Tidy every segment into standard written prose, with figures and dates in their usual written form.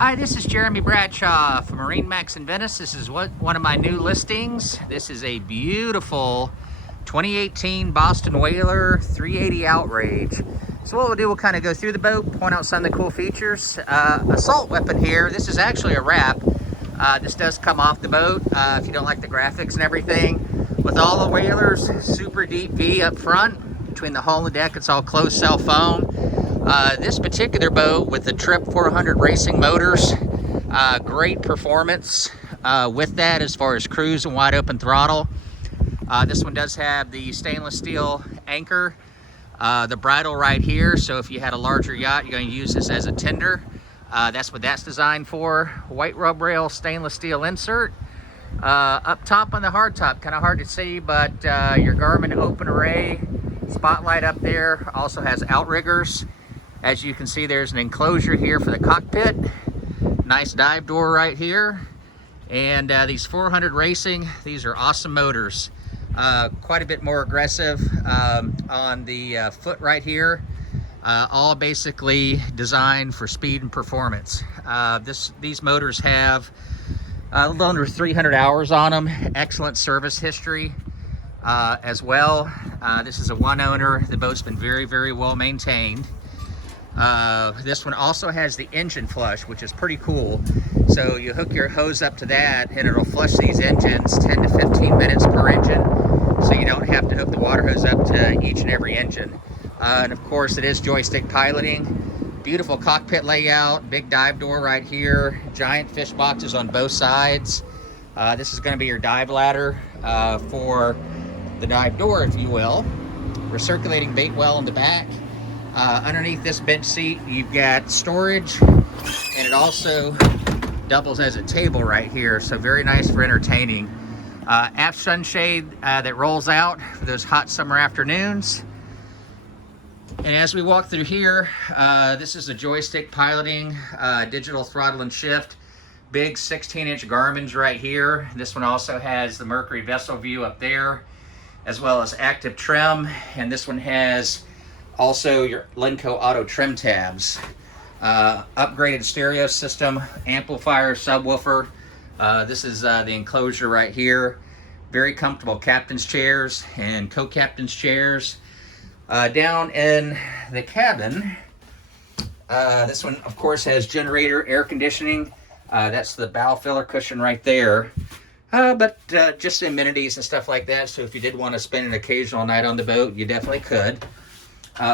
Hi, this is Jeremy Bradshaw from MarineMax in Venice. This is one of my new listings. This is a beautiful 2018 Boston Whaler 380 Outrage. So what we'll do, we'll kind of go through the boat, point out some of the cool features. Assault weapon here. This is actually a wrap. This does come off the boat if you don't like the graphics and everything. With all the Whalers, super deep V up front. Between the hull and the deck, it's all closed cell foam. This particular boat with the Trip 400 racing motors, great performance with that as far as cruise and wide open throttle. This one does have the stainless steel anchor, the bridle right here, so if you had a larger yacht, you're going to use this as a tender. That's what that's designed for. White rub rail stainless steel insert. Up top on the hardtop, kind of hard to see, but your Garmin open array spotlight up there also has outriggers. As you can see, there's an enclosure here for the cockpit. Nice dive door right here. And these 400 racing, these are awesome motors. Quite a bit more aggressive on the foot right here. All basically designed for speed and performance. These motors have a little under 300 hours on them. Excellent service history as well. This is a one owner. The boat's been very, very well maintained. This one also has the engine flush, which is pretty cool. So you hook your hose up to that and it'll flush these engines 10 to 15 minutes per engine. So you don't have to hook the water hose up to each and every engine. And of course it is joystick piloting. Beautiful cockpit layout, big dive door right here, giant fish boxes on both sides. This is going to be your dive ladder for the dive door, if you will. Recirculating bait well in the back. Underneath this bench seat, you've got storage, and it also doubles as a table right here, so very nice for entertaining. Aft sunshade that rolls out for those hot summer afternoons. And as we walk through here, this is a joystick piloting, digital throttle and shift. Big 16-inch Garmin's right here. This one also has the Mercury vessel view up there, as well as active trim. And this one has also your Lenco auto trim tabs. Upgraded stereo system, amplifier, subwoofer. This is the enclosure right here. Very comfortable captain's chairs and co-captain's chairs. Down in the cabin, this one of course has generator, air conditioning. That's the bow filler cushion right there. But just amenities and stuff like that, so if you did want to spend an occasional night on the boat, you definitely could.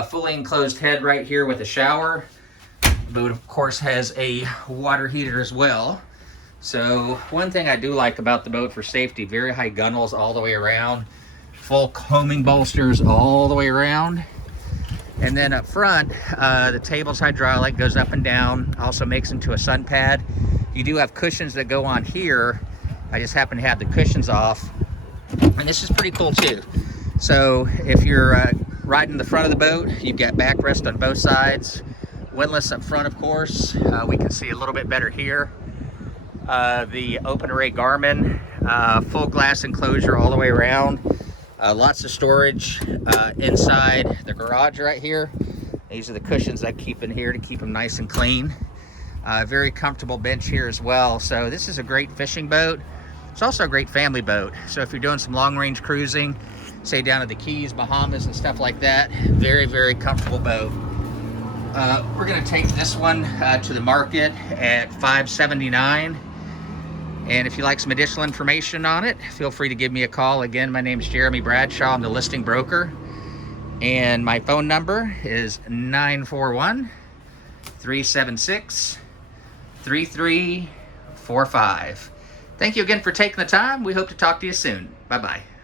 Fully enclosed head right here with a shower. The boat of course has a water heater as well. So one thing I do like about the boat for safety, very high gunnels all the way around. Full coaming bolsters all the way around. And then up front, the table's hydraulic, goes up and down, also makes into a sun pad. You do have cushions that go on here. I just happen to have the cushions off. And this is pretty cool too. So if you're riding the front of the boat, you've got backrest on both sides. Windlass up front, of course. We can see a little bit better here. The open array Garmin, full glass enclosure all the way around. Lots of storage inside the garage right here. These are the cushions I keep in here to keep them nice and clean. Very comfortable bench here as well. So this is a great fishing boat. It's also a great family boat. So if you're doing some long range cruising, say down to the Keys, Bahamas and stuff like that, very, very comfortable boat. We're gonna take this one to the market at $579. And if you'd like some additional information on it, feel free to give me a call. Again, my name is Jeremy Bradshaw. I'm the listing broker. And my phone number is 941-376-3345. Thank you again for taking the time. We hope to talk to you soon. Bye-bye.